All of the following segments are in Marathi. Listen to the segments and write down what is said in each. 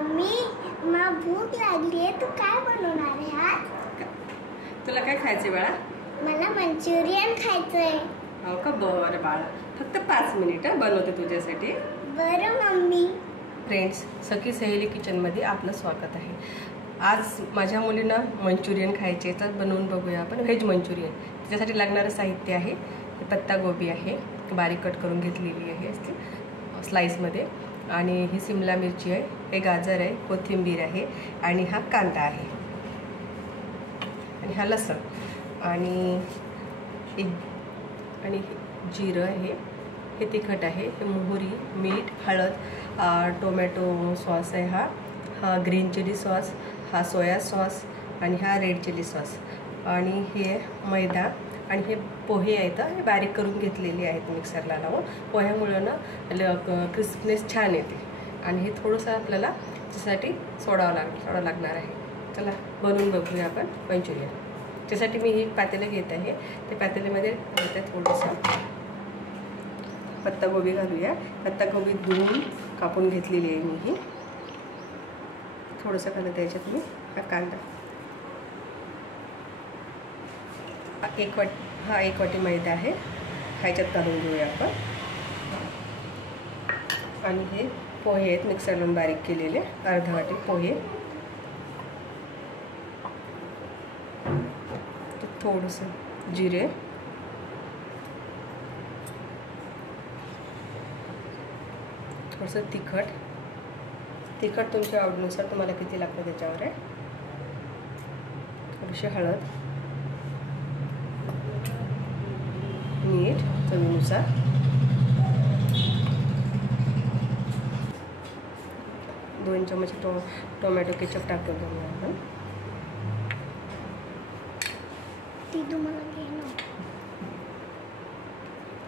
मम्मी मला भूक लागली आहे, तू काय बनवणार आहे आज? तुला काय खायचंय बाळा? मला मंचुरियन खायचंय. हो का, बरं बाळा, फक्त 5 मिनिटं बनवते तुझ्यासाठी. बरं मम्मी. फ्रेंड्स, सखी सहेली किचनमध्ये आपलं स्वागत आहे. आज माझ्या मुलींना मंचुरियन खायचे, तर बनवून बघूया आपण व्हेज मंचुरियन. त्याच्यासाठी लागणारं साहित्य आहे, पत्ता गोबी आहे, बारीक कट करून घेतलेली आहे स्लाइसमध्ये, आणि ही शिमला मिरची आहे, हे गाजर आहे, कोथिंबीर आहे, आणि हा कांदा आहे, आणि हा लसूण, आणि जिरं आहे, हे तिखट आहे, हे मोहरी, मीठ, हळद, टोमॅटो सॉस आहे, हा ग्रीन चिली सॉस, हा सोया सॉस, आणि हा रेड चिली सॉस, आणि हे मैदा, आणि हे पोहे आहेत, हे बारीक करून घेतलेले आहेत मिक्सरला लावून. पोह्यामुळं ना क्रिस्पनेस छान येते. आणि हे थोडंसं आपल्याला त्यासाठी सोडा लागणार आहे. चला बनवून बघूया आपण मंचुरियन. त्यासाठी मी ही पातेलं घेत आहे. त्या पातेल्यामध्ये थोडंसं पत्तागोबी घालूया. पत्तागोबी धुवून कापून घेतलेली आहे मी ही. थोडंसं घालत त्याच्यात मी हा कांदा, एक वाटी मैदा आहे, ह्याच्यात घालून घेऊया आपण. आणि हे पोहे आहेत मिक्सरला बारीक केलेले, अर्धा वाटी पोहे, थोडंसं जिरे, थोडंसं तिखट तुमच्या आवडीनुसार, तुम्हाला किती लागतं त्याच्यावर आहे. थोडीशी हळद, मीठ चवीनुसार, 2 चमचे टोमॅटो केचप टाकून घेऊया आपण.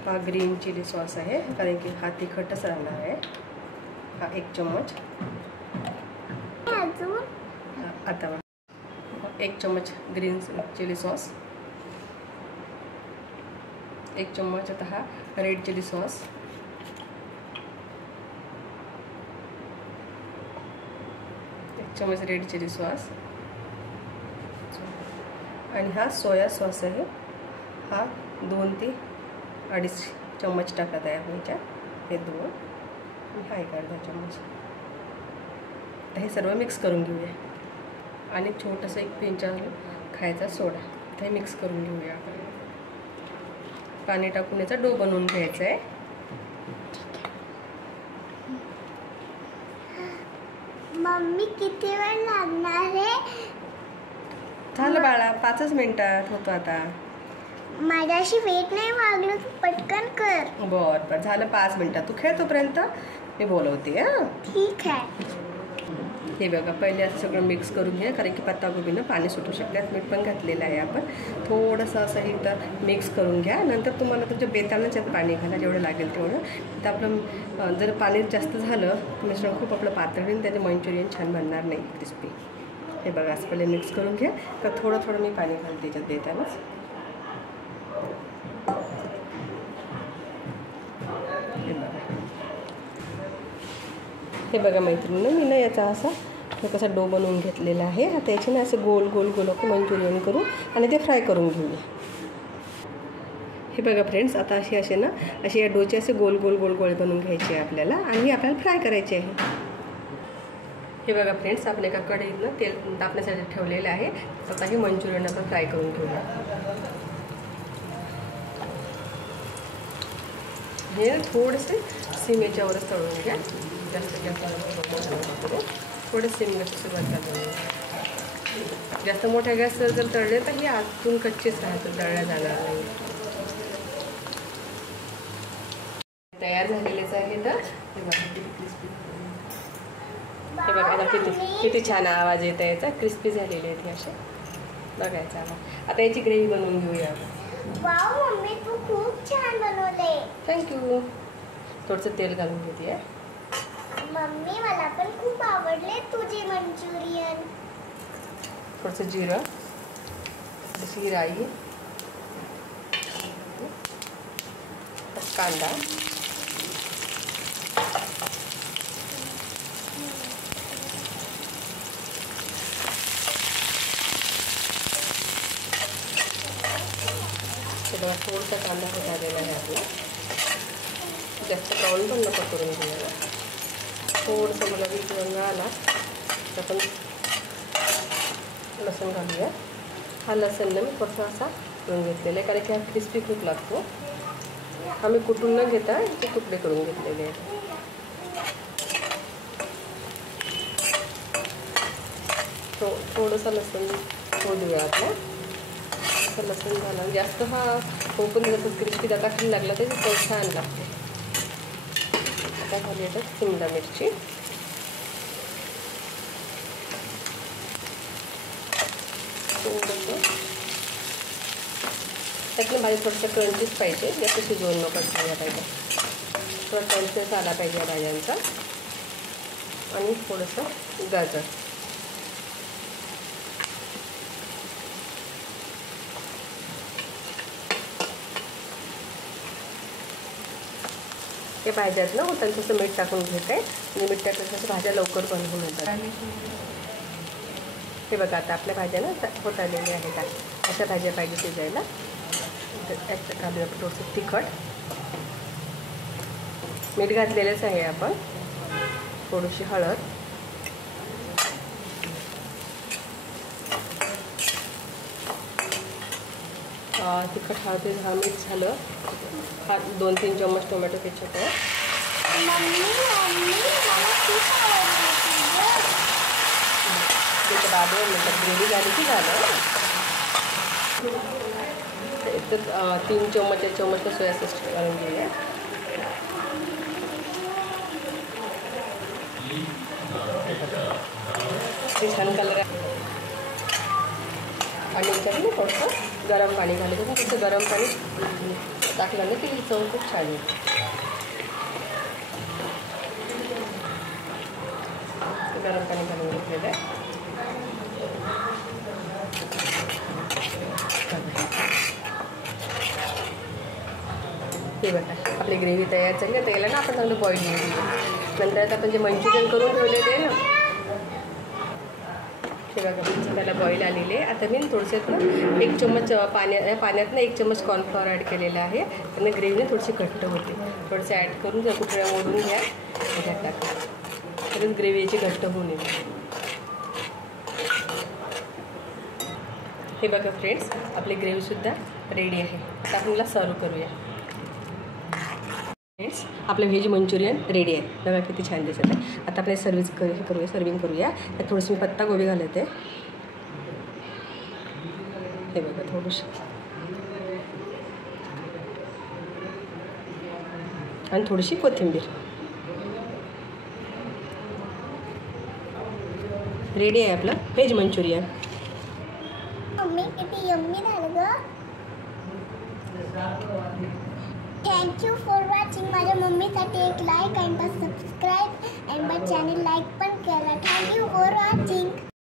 हा ग्रीन चिली सॉस आहे, कारण की हा तिखटच राहणार आहे. हा 1 चम्मच. आता 1 चम्मच ग्रीन चिली सॉस, 1 चम्मच आता हा रेड चिली सॉस, 1 चम्मच रेड चिली सॉस, आणि हा सोया सॉस आहे, हा 2 ते 2.5 चम्मच टाकत आहे आपण ह्याच्यात. हे 2 आणि हा 1 अर्धा चम्मच. आता हे सर्व मिक्स करून घेऊया. आणि छोटंसं 1 पिंच खायचा सोडा, हे मिक्स करून घेऊया आपण. पाणी टाकून याचा डो बनवून घ्यायचा आहे. मम्मी किती वेळ लागणार आहे? झालं बाळा, 5च मिनिटात होतो आता. माझ्याशी वेट नाही वागलं, तू पटकन कर. बरं झालं, 5 मिनिटात. तू खेळ तोपर्यंत मी बोलवते. हां ठीक आहे. हे बघा, पहिले असं सगळं मिक्स करून घ्या, कारण की पत्तागोबीनं पाणी सुटू शकतात. मीठ पण घातलेलं आहे आपण. थोडंसं असं एकदा मिक्स करून घ्या. नंतर तुम्हाला तुमच्या बेतानंच यात पाणी घाला, जेवढं लागेल तेवढं. तर आपलं जर पाणी जास्त झालं मिश्रण खूप आपलं पातळ होईल, त्याचे मंचुरियन छान बनणार नाही, क्रिस्पी. हे बघा, असं पहिले मिक्स करून घ्या. तर थोडं मी पाणी घालते त्याच्यात बेतानंच. हे बघा मैत्रिणी, मी ना याचा असा कसा डो बनवून घेतलेला आहे. आता याचे ना असं गोल गोल आपण मंचुरियन करू आणि ते फ्राय करून घेऊया. हे बघा फ्रेंड्स, आता असे ना या डोचे असे गोल गोळे बनवून घ्यायचे आहे आपल्याला, आणि आपल्याला फ्राय करायचे आहे. हे बघा फ्रेंड्स, आपण एका कढईतनं तेल तापण्यासाठी ठेवलेलं आहे. आता हे मंचुरियन आपण फ्राय करून घेऊया. हे थोडेसे सिमेच्यावरच तळून घ्या. जास्त थोडे सिमण्याची सुरुवात करायची. जास्त मोठ्या गॅसवर जर तळले तर हे आतून कच्चेच राहतात, तळल्या जाणार नाही. तयार झालेलेच आहे. तर हे बघा, आता किती छान आवाज येत आहे याचा. क्रिस्पी झालेले आहेत हे असे, बघायचा आवाज. आता याची ग्रेव्ही बनवून घेऊया आपण. वाव मम्मी, तू खूप छान बनवले. थँक्यू. थोडंसं तेल घालून घेते. मम्मी, मला पण खूप आवडले तुझे मंचुरियन. थोडंसं जिरं, थोडीशी राई, कांदा, बघा थोडासा कांदा होत आलेला आहे आपला. जास्त ब्राऊन पण नको करून घ्यायला. थोडंसं मला वीट रंग आला तर आपण लसूण घालूया. हा लसूण मी थोडासा असा करून घेतलेला आहे, कारण की हा क्रिस्पी खूप लागतो. आम्ही कुटून न घेता ते तुकडे करून घेतलेले आहेत. थोडंसं लसूण होऊ देऊया आपला. असं लसूण झालं जास्त हा ओपन जसं क्रिस्पी जाता खाली लागला त्याची चव छान लागते. आता खाली येतात शिमला मिरची. थोडंसं त्यातलं भाजी थोडंसं क्रंचीच पाहिजे, जास्त शिजवून नको झाला पाहिजे. थोडा क्रंचीच आला पाहिजे या भाज्यांचा. आणि थोडंसं गाजर. हे भाज्यात ना होतं तसं मीठ टाकून घेते आणि मीठ टाकल्यानंतर भाज्या लवकर बनवून येतात. हे बघा आता आपल्या भाज्या ना होत आलेल्या आहेत. अशा भाज्या पाहिजे शिजायला. घालूया आपण थोडंसं तिखट. मीठ घातलेलंच आहे आपण. थोडीशी हळद. तिखट हळद मीठ झालं. हा 2-3 चम्मच टोमॅटो केचप आहे. त्याच्या बाद ग्रेव्ही झाली की झालं. तर 3 चम्मच सोया सॉस घालून घेऊया. छान कलर आहे. आणि याच्यात थोडंसं गरम पाणी घालायचं. तसं गरम पाणी टाकलं ना की चव खूप छान येते. गरम पाणी घालून घेतलेलं आहे. हे बघा आपली ग्रेव्ही तयार झाली. आता याला ना आपण चांगलं बॉईल घेऊ. नंतर आपण जे मंचुरियन करून ठेवलेले आहे ना हे बघा त्याला बॉईल आलेले. आता मी थोडंसं ना 1 चम्मच पाण्यात ना 1 चम्मच कॉर्नफ्लॉवर ॲड केलेला आहे. त्यांना ग्रेव्ही थोडीशी घट्ट होते. थोडंसं ॲड करून जर कुठल्या मोडून घ्या ह्याच्यात टाका. तरच ग्रेव्ही याची घट्ट होऊन येते. हे बघा फ्रेंड्स आपली ग्रेव्हीसुद्धा रेडी आहे. आता आपण हिला सर्व करूया. फ्रेंड्स आपलं व्हेज मंचुरियन रेडी आहे. बघा किती छान दिसत आहे. आता आपल्याला सर्विंग करूया. त्यात थोडीशी मी पत्ता गोबी घालते. हे बघा थोडीशी आणि थोडीशी कोथिंबीर. रेडी आहे आपलं व्हेज मंचुरियन. मम्मी किती यम्मी झालं ग. Thank you for watching. माझ्या मम्मीसाठी एक लाईक आणि सबस्क्राईब आणि माझ्या चॅनल लाईक पण केला. Thank you for watching.